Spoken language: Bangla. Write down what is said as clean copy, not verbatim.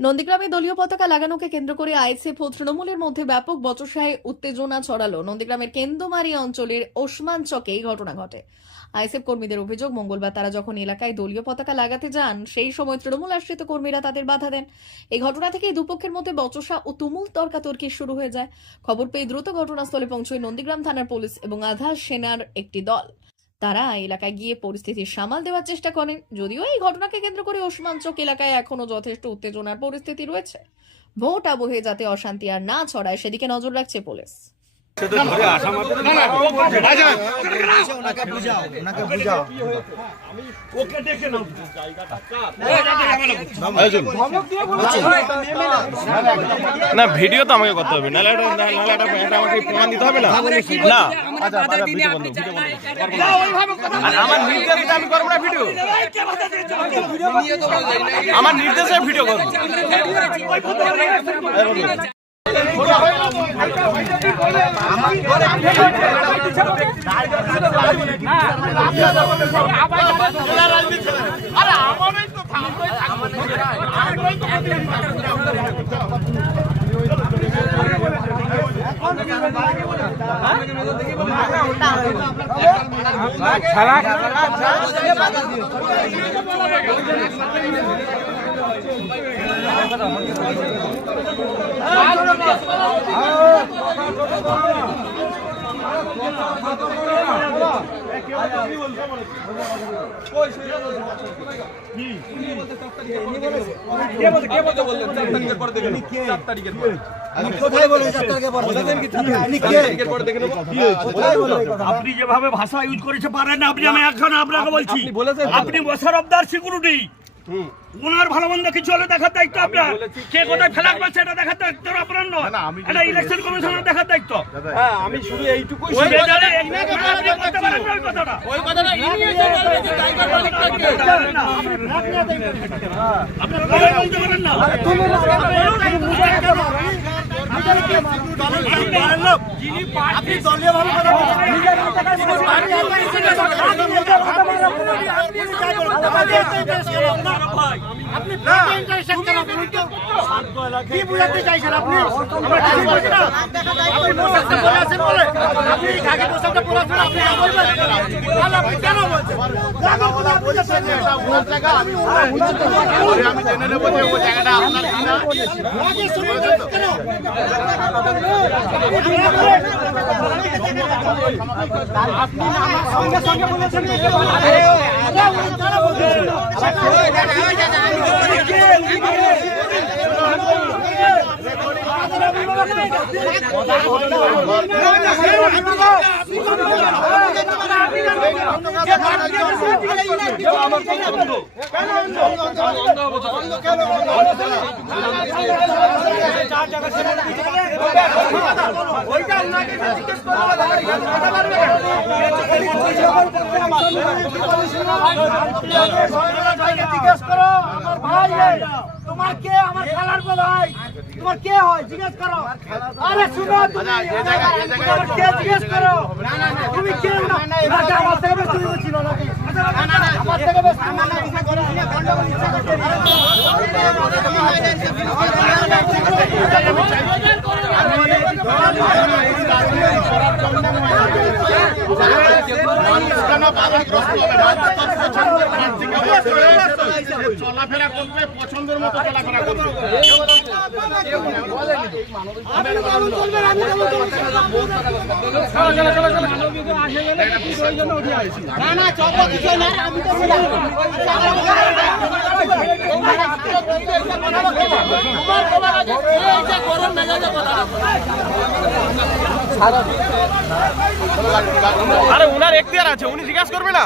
নন্দীগ্রামে দলীয় পতাকা লাগানোকে কেন্দ্র করে আইএসএফ ও তৃণমূলের মধ্যে ব্যাপক বচসায় উত্তেজনা ছড়ালো। নন্দীগ্রামের কেন্দুমারি অঞ্চলের ওসমান চকে এই ঘটনা ঘটে। আইএসএফ কর্মীদের অভিযোগ, মঙ্গলবার তারা যখন এলাকায় দলীয় পতাকা লাগাতে যান সেই সময় তৃণমূল আশ্রিত কর্মীরা তাদের বাধা দেন। এই ঘটনা থেকেই দুপক্ষের মধ্যে বচসা ও তুমুল তর্কাতর্কি শুরু হয়ে যায়। খবর পেয়ে দ্রুত ঘটনাস্থলে পৌঁছয় নন্দীগ্রাম থানার পুলিশ এবং আধা সেনার একটি দল। তারা এলাকায় গিয়ে পরিস্থিতি সামাল দেওয়ার চেষ্টা করেন। যদিও এই ঘটনাকে কেন্দ্র করে ওসমান চক এলাকায় এখনো যথেষ্ট উত্তেজনার পরিস্থিতি রয়েছে। ভোট আবহে যাতে অশান্তি আর না ছড়ায় সেদিকে নজর রাখছে পুলিশ। না ভিডিও তো আমাকে করতে হবে, নাহলে আমাকে প্রমাণ দিতে হবে না। না আমার নির্দেশে আমি করবো না ভিডিও, আমার নির্দেশে ভিডিও করবো। আপনি যেভাবে ভাষা ইউজ করেছে পারেন না, আপনি আমি এখন আপনাকে বলছি, আপনি বসার অবদার সিকিউরিটি, ওনার ভালো মন্দ কিছু হলে দেখার দায়িত্ব আপনার। কে কোথায় ফেলাক বা সেটা দেখার দায়িত্ব আপনার নয়, এটা ইলেকশন কমিশনের দেখার দায়িত্ব। আমি শুধু এইটুকুই কি বুঝাতে চাইছেন আপনি? আমি জেনে নেবো যে ওই জায়গাটা আপনার কিনা। আপনি সঙ্গে সঙ্গে বলেছেন জিজ্ঞেস করো আমার ভাই, তোমার কে? আমার খালার ভাই, তোমার কে হয় জিজ্ঞেস করো। আরে শুনো, তুমি আমার কে জিজ্ঞেস করো। তুমি কে? আমার থেকে বেশি ছিল নাকি? আমার থেকে বেশি চলাফেরা করবে, পছন্দের মতো চলাফেরা করবে। আরে উনার এখতিয়ার আছে, উনি জিজ্ঞাসা করবে না।